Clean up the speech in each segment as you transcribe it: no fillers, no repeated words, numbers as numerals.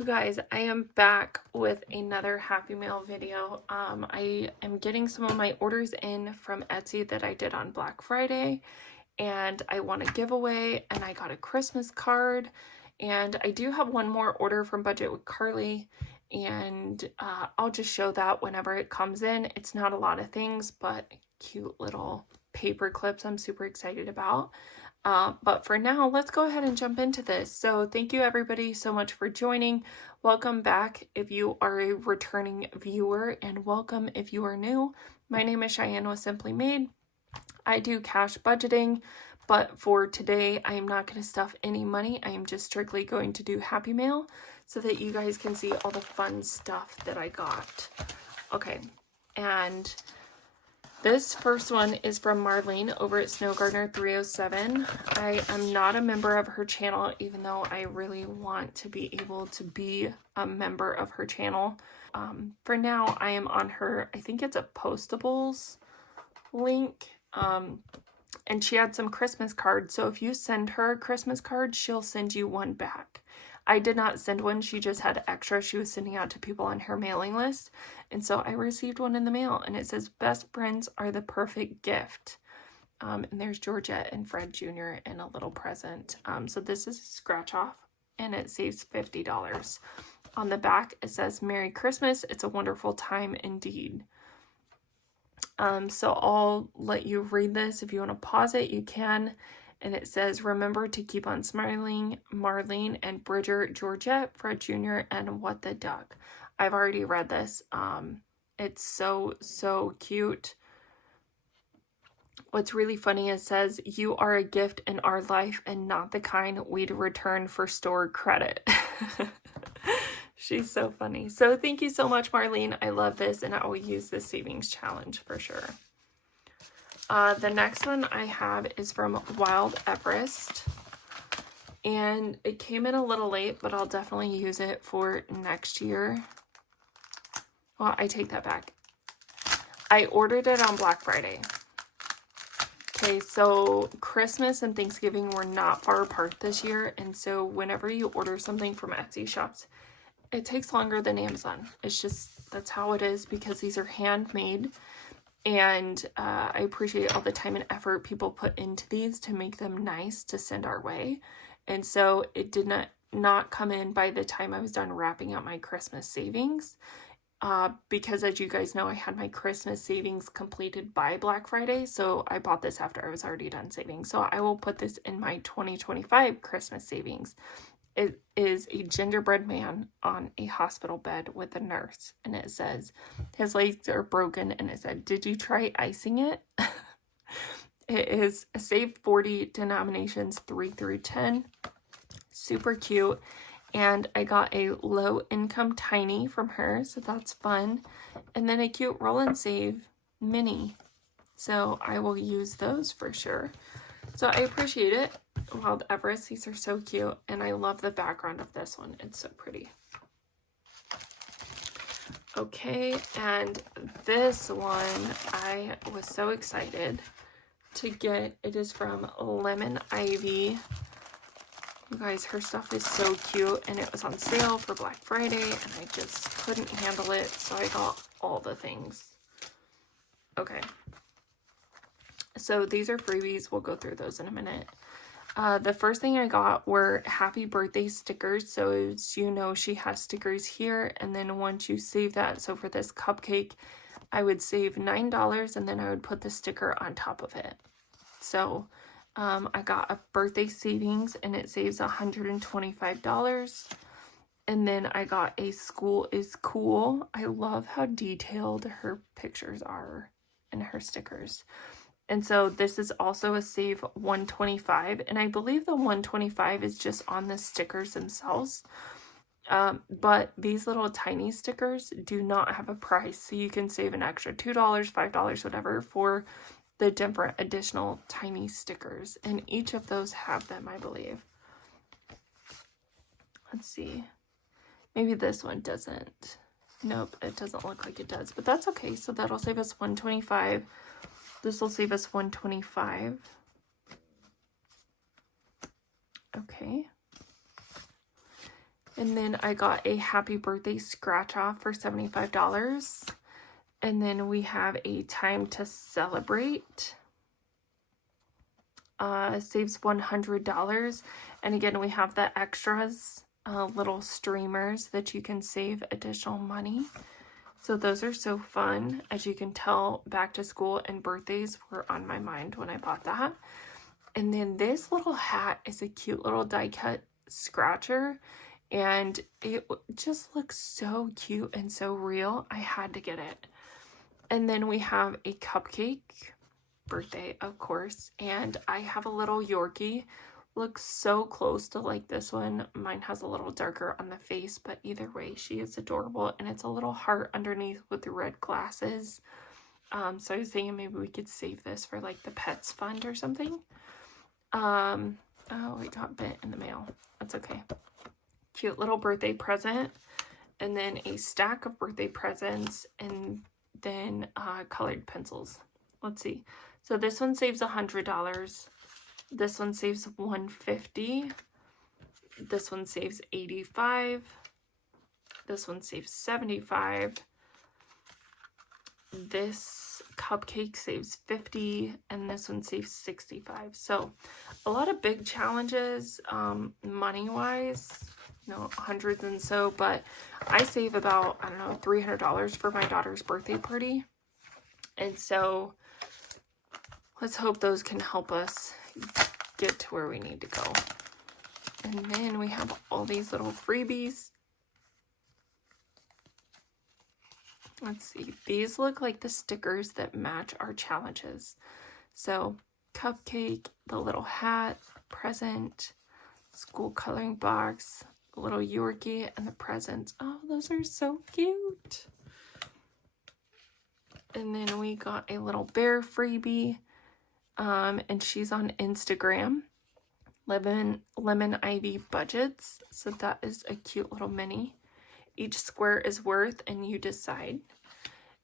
You guys, I am back with another Happy Mail video. I am getting some of my orders in from Etsy that I did on Black Friday, and I won a giveaway, and I got a Christmas card, and I do have one more order from Budget with Carly, and I'll just show that whenever it comes in. It's not a lot of things, but cute little paper clips I'm super excited about. But for now, let's go ahead and jump into this. So thank you everybody so much for joining. Welcome back if you are a returning viewer, and welcome if you are new. My name is Cheyenne with Simply Made. I do cash budgeting, but for today, I am not going to stuff any money. I am just strictly going to do Happy Mail so that you guys can see all the fun stuff that I got. Okay, and this first one is from Marlene over at Snow Gardener 307. I am not a member of her channel, even though I really want to be able to be a member of her channel. For now, I am on her, I think it's a Postables link. And she had some Christmas cards. So if you send her a Christmas card, she'll send you one back. I did not send one. She just had extra she was sending out to people on her mailing list. And so I received one in the mail, and it says, "Best friends are the perfect gift." And there's Georgette and Fred Jr. and a little present. So this is a scratch off, and it saves $50. On the back, it says, "Merry Christmas. It's a wonderful time indeed." So I'll let you read this. If you want to pause it, you can. And it says, "Remember to keep on smiling, Marlene and Bridger, Georgette, Fred Jr., and What the Duck." I've already read this. It's so cute. What's really funny, it says, "You are a gift in our life and not the kind we'd return for store credit." She's so funny. So thank you so much, Marlene. I love this, and I will use this savings challenge for sure. The next one I have is from Wild Everest, and it came in a little late, but I'll definitely use it for next year. Well, I take that back. I ordered it on Black Friday. Okay, so Christmas and Thanksgiving were not far apart this year, and so whenever you order something from Etsy shops, it takes longer than Amazon. It's just, that's how it is, because these are handmade. And I appreciate all the time and effort people put into these to make them nice to send our way. And so it did not come in by the time I was done wrapping up my Christmas savings. Because as you guys know, I had my Christmas savings completed by Black Friday. So I bought this after I was already done saving. So I will put this in my 2025 Christmas savings. It is a gingerbread man on a hospital bed with a nurse, and it says his legs are broken, and it said, "Did you try icing it?" It is a Save 40 denominations 3 through 10. Super cute. And I got a low income tiny from her, so that's fun. And then a cute roll and save mini. So I will use those for sure. So I appreciate it. Wild Everest, these are so cute, and I love the background of this one. It's so pretty. Okay, and this one I was so excited to get. It is from Lemon Ivy. You guys, her stuff is so cute, and it was on sale for Black Friday, and I just couldn't handle it, so I got all the things. Okay. So these are freebies. We'll go through those in a minute. The first thing I got were happy birthday stickers. So as you know, she has stickers here, and then once you save that, so for this cupcake, I would save $9, and then I would put the sticker on top of it. So I got a birthday savings, and it saves $125. And then I got a School is Cool. I love how detailed her pictures are and her stickers. And so this is also a save $125, and I believe the $125 is just on the stickers themselves. But these little tiny stickers do not have a price, so you can save an extra $2, $5, whatever, for the different additional tiny stickers. And each of those have them, I believe. Let's see. Maybe this one doesn't. Nope, it doesn't look like it does, but that's okay. So that'll save us $125. This will save us $125. Okay. And then I got a happy birthday scratch off for $75. And then we have a time to celebrate. Saves $100. And again, we have the extras, little streamers that you can save additional money. So those are so fun. As you can tell, back to school and birthdays were on my mind when I bought that. And then this little hat is a cute little die cut scratcher, and it just looks so cute and so real. I had to get it. And then we have a cupcake birthday, of course, and I have a little Yorkie. Looks so close to like this one. Mine has a little darker on the face, but either way, she is adorable, and it's a little heart underneath with the red glasses. So I was thinking maybe we could save this for like the pets fund or something. Oh, it got bit in the mail. That's okay. Cute little birthday present, and then a stack of birthday presents, and then colored pencils. Let's see. So this one saves $100. This one saves $150. This one saves $85. This one saves $75. This cupcake saves $50, and this one saves $65. So a lot of big challenges, money-wise, you know, hundreds and so, but I save about, I don't know, $300 for my daughter's birthday party. And so let's hope those can help us get to where we need to go. And then we have all these little freebies. Let's see. These look like the stickers that match our challenges. So cupcake, the little hat, present, school coloring box, the little Yorkie, and the presents. Oh, those are so cute. And then we got a little bear freebie. And she's on Instagram, Lemon Ivy Budgets. So that is a cute little mini. Each square is worth, and you decide.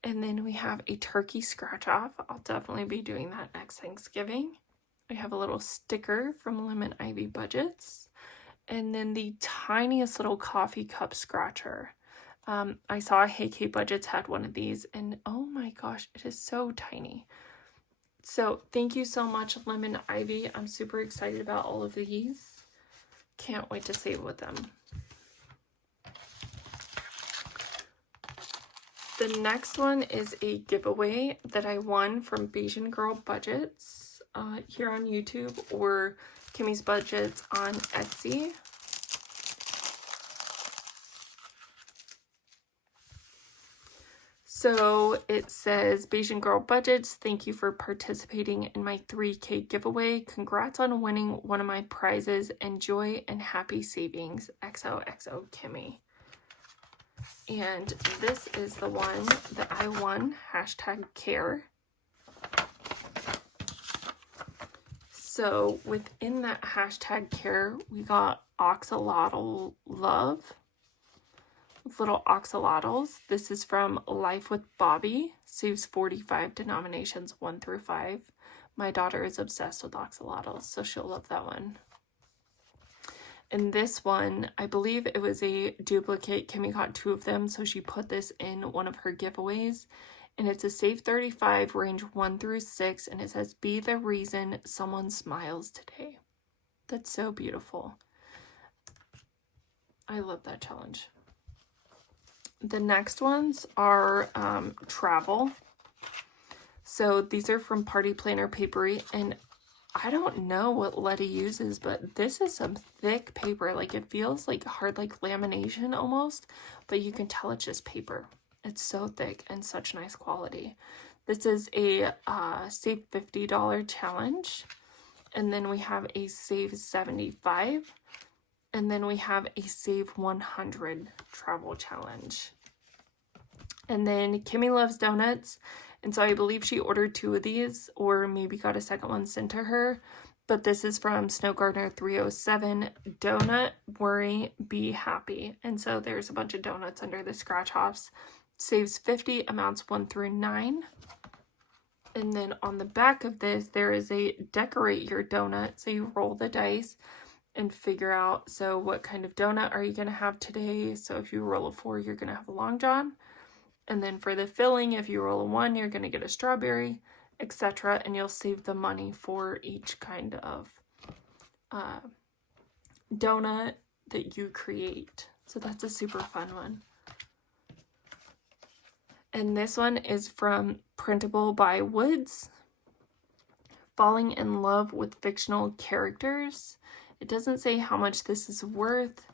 And then we have a turkey scratch off. I'll definitely be doing that next Thanksgiving. We have a little sticker from Lemon Ivy Budgets. And then the tiniest little coffee cup scratcher. I saw Hey K Budgets had one of these, and oh my gosh, it is so tiny. So thank you so much, Lemon Ivy. I'm super excited about all of these. Can't wait to save with them. The next one is a giveaway that I won from Bayesian Girl Budgets here on YouTube, or Kimmy's Budgets on Etsy. So it says, Bayesian Girl Budgets, thank you for participating in my 3K giveaway. Congrats on winning one of my prizes. Enjoy and happy savings. XOXO Kimmy. And this is the one that I won, #care. So within that #care, we got Oxalotl Love. Little oxalotls. This is from Life with Bobby. Saves 45 denominations 1 through 5. My daughter is obsessed with oxalotls, so she'll love that one. And this one, I believe it was a duplicate. Kimmy got 2 of them, so she put this in one of her giveaways. And it's a Save 35, range 1 through 6, and it says, be the reason someone smiles today. That's so beautiful. I love that challenge. The next ones are travel. So these are from Party Planner Papery, and I don't know what Letty uses, but this is some thick paper. Like, it feels like hard, like lamination almost, but you can tell it's just paper. It's so thick and such nice quality. This is a Save $50 challenge, and then we have a Save 75. And then we have a Save 100 travel challenge. And then Kimmy loves donuts. And so I believe she ordered 2 of these, or maybe got a second one sent to her. But this is from Snow Gardener 307. Donut, worry, be happy. And so there's a bunch of donuts under the scratch offs. Saves 50, amounts 1 through 9. And then on the back of this, there is a decorate your donut. So you roll the dice, and figure out, so what kind of donut are you going to have today? So if you roll a 4, you're going to have a Long John. And then for the filling, if you roll a 1, you're going to get a strawberry, etc. And you'll save the money for each kind of donut that you create. So that's a super fun one. And this one is from Printable by Woods. Falling in love with fictional characters. It doesn't say how much this is worth.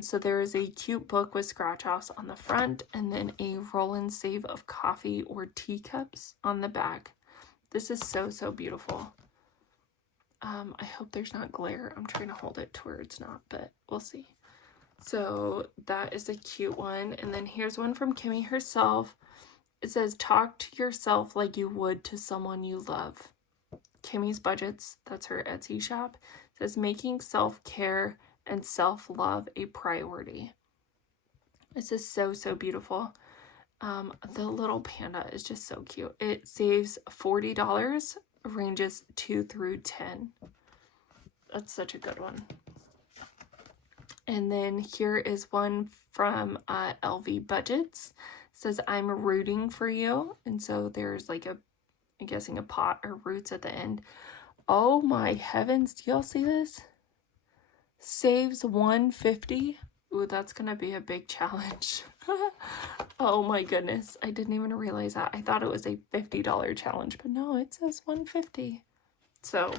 So there is a cute book with scratch offs on the front, and then a roll and save of coffee or teacups on the back. This is so, so beautiful. I hope there's not glare. I'm trying to hold it to where it's not, but we'll see. So that is a cute one. And then here's one from Kimmy herself. It says, talk to yourself like you would to someone you love. Kimmy's Budgets, that's her Etsy shop, says making self-care and self-love a priority. This is so, so beautiful. The little panda is just so cute. It saves $40, ranges 2 through 10. That's such a good one. And then here is one from LV Budgets. It says, I'm rooting for you. And so there's like a, I'm guessing a pot or roots at the end. Oh my heavens, do y'all see this? Saves $150. Ooh, that's gonna be a big challenge. Oh my goodness, I didn't even realize that. I thought it was a $50 challenge, but no, it says $150. So,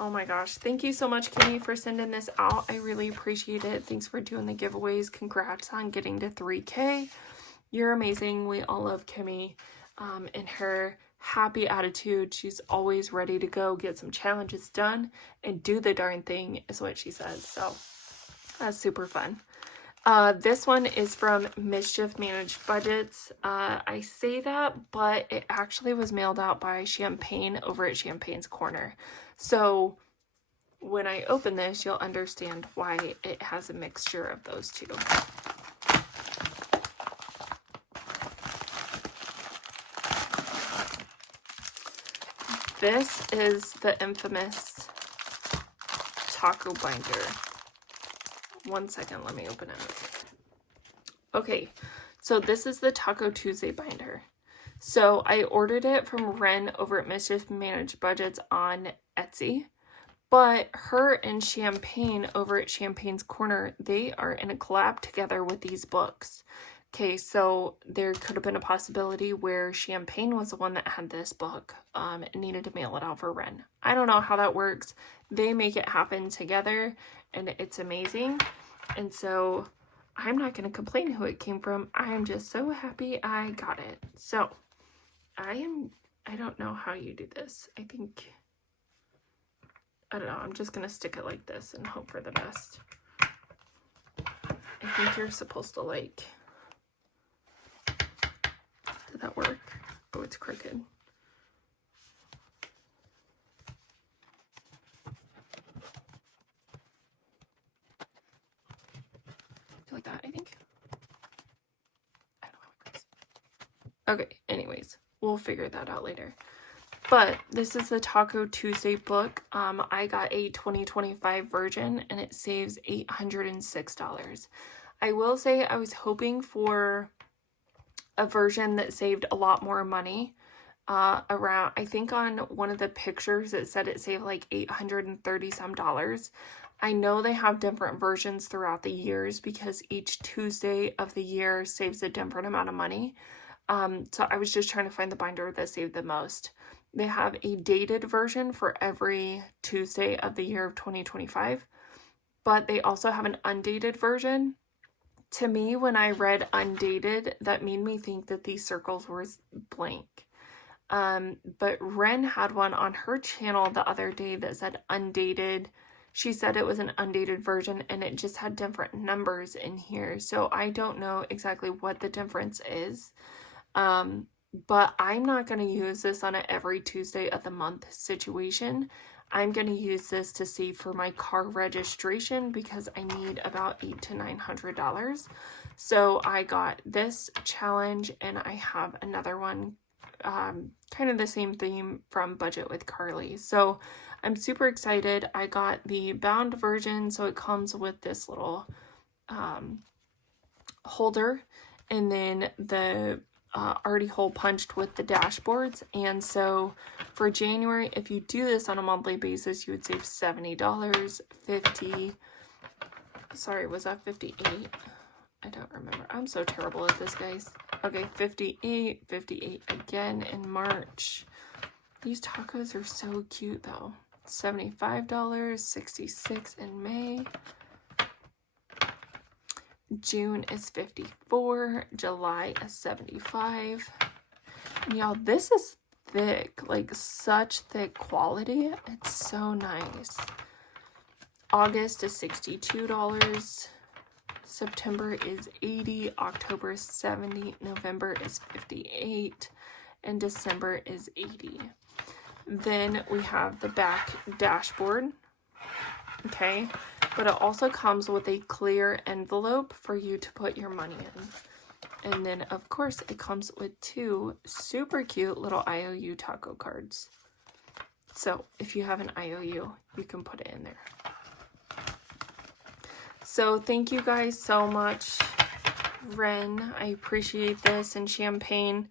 oh my gosh, thank you so much, Kimmy, for sending this out. I really appreciate it. Thanks for doing the giveaways. Congrats on getting to 3K. You're amazing. We all love Kimmy and her happy attitude. She's always ready to go get some challenges done and do the darn thing is what she says. So that's super fun. This one is from Mischief Managed Budgets. I say that, but it actually was mailed out by Champagne over at Champagne's Corner. So when I open this, you'll understand why it has a mixture of those two. This is the infamous taco binder. One second, let me open it. Okay, so this is the Taco Tuesday binder. So I ordered it from Ren over at Mischief Managed Budgets on Etsy, but her and Champagne over at Champagne's Corner, they are in a collab together with these books. Okay, so there could have been a possibility where Champagne was the one that had this book and needed to mail it out for Ren. I don't know how that works. They make it happen together, and it's amazing. And so I'm not going to complain who it came from. I am just so happy I got it. So I don't know how you do this. I don't know. I'm just going to stick it like this and hope for the best. I think you're supposed to like... Did that work? Oh, it's crooked. Like that, I think. I don't know how it works. Okay, anyways, we'll figure that out later. But this is the Taco Tuesday book. I got a 2025 version and it saves $806. I will say I was hoping for a version that saved a lot more money. Around, I think on one of the pictures it said it saved like $830 some. I know they have different versions throughout the years because each Tuesday of the year saves a different amount of money. So I was just trying to find the binder that saved the most. They have a dated version for every Tuesday of the year of 2025, but they also have an undated version. To me, when I read undated, that made me think that these circles were blank. But Ren had one on her channel the other day that said undated. She said it was an undated version and it just had different numbers in here. So I don't know exactly what the difference is. But I'm not going to use this on an every Tuesday of the month situation. I'm going to use this to save for my car registration because I need about $800 to $900. So I got this challenge and I have another one kind of the same theme from Budget with Carly. So I'm super excited. I got the bound version, so it comes with this little holder, and then the already hole punched with the dashboards. And so for January, if you do this on a monthly basis, you would save $70. 50, sorry, was that 58? I don't remember. I'm so terrible at this, guys. Okay, 58, 58 again in March. These tacos are so cute though. $75, 66 in May. June is 54, July is 75. And y'all, this is thick, like such thick quality. It's so nice. August is $62. September is 80, October is 70, November is 58, and December is 80. Then we have the back dashboard, okay, but it also comes with a clear envelope for you to put your money in. And then, of course, it comes with 2 super cute little IOU taco cards. So if you have an IOU, you can put it in there. So thank you guys so much, Ren. I appreciate this, and Champagne.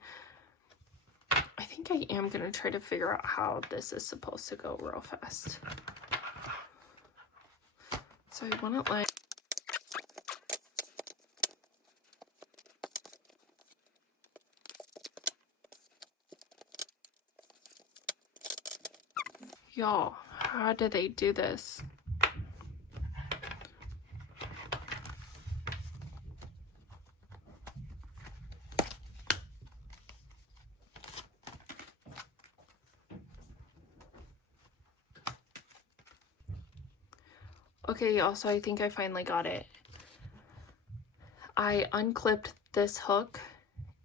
I think I am going to try to figure out how this is supposed to go real fast. So I want to like... Y'all, how do they do this? Okay, y'all, so I think I finally got it. I unclipped this hook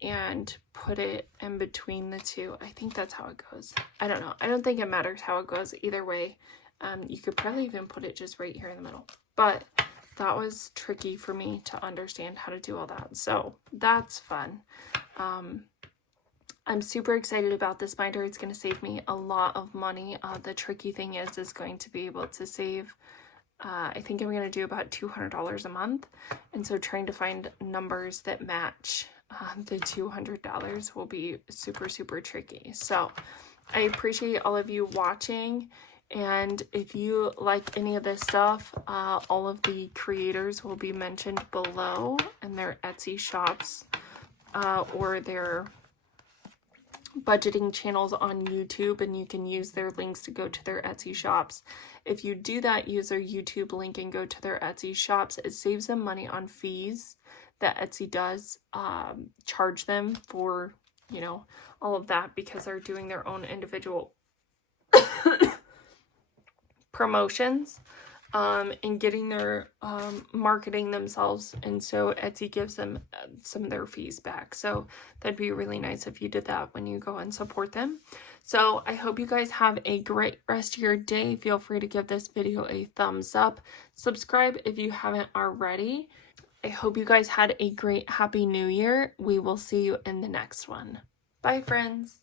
and put it in between the 2. I think that's how it goes. I don't know. I don't think it matters how it goes either way. You could probably even put it just right here in the middle. But that was tricky for me to understand how to do all that. So that's fun. I'm super excited about this binder. It's going to save me a lot of money. The tricky thing is going to be able to save... I think I'm going to do about $200 a month. And so trying to find numbers that match the $200 will be super, super tricky. So I appreciate all of you watching. And if you like any of this stuff, all of the creators will be mentioned below in their Etsy shops or their budgeting channels on YouTube, and you can use their links to go to their Etsy shops. If you do that, use their YouTube link and go to their Etsy shops, it saves them money on fees that Etsy does charge them for, you know, all of that, because they're doing their own individual promotions and getting their marketing themselves, and so Etsy gives them some of their fees back. So that'd be really nice if you did that when you go and support them. So I hope you guys have a great rest of your day. Feel free to give this video a thumbs up. Subscribe if you haven't already. I hope you guys had a great Happy New Year. We will see you in the next one. Bye, friends.